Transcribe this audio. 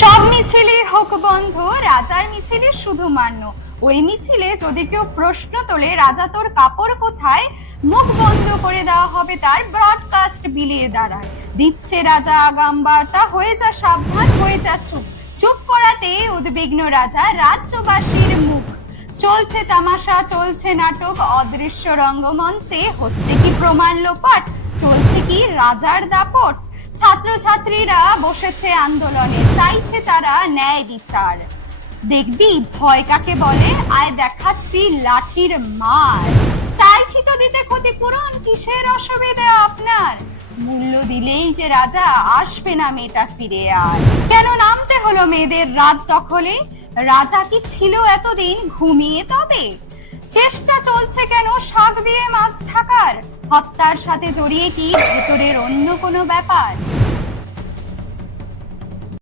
সব মিছিলে হোক বন্ধ, রাজার মিছিলে শুধু মান্য। ওই মিছিলে যদি কেউ প্রশ্ন তোলে রাজা তোর কাপড় কোথায়, মুখ বন্ধ করে দেওয়া হবে, তার ব্রডকাস্ট বিলিয়ে দাঁড়ায়। দিচ্ছে রাজা আগাম বার্তা, হয়ে যা সাবধান, হয়ে যা চুপ। চুপ করাতে উদ্বিগ্ন রাজা, রাজ্যবাসীর মুখ চলছে তামাশা, চলছে নাটক, অদৃশ্য রঙ্গমঞ্চে হচ্ছে কি প্রমাণ লোপাট, চলছে কি রাজার দাপট। ছাত্রছাত্রীরা বসেছে আন্দোলনে, চাইছে তারা ন্যায় বিচার। দেখবি ভয় কাকে বলে, আয় দেখাচ্ছি লাঠির মার। চাইছি তো দিতে ক্ষতিপূরণ, কিসের অসুবিধা আপনার? মূল্য দিলেই যে রাজা আসবে না মেয়েটা ফিরে আর। কেন নামতে হলো মেয়েদের রাত দখলে? রাজা কি ছিল এতদিন ঘুমিয়ে তবে? চেষ্টা চলছে কেন শাক দিয়ে মাছ ঢাকার? হত্যার সাথে জড়িয়ে কি ভেতরের অন্য কোনো ব্যাপার?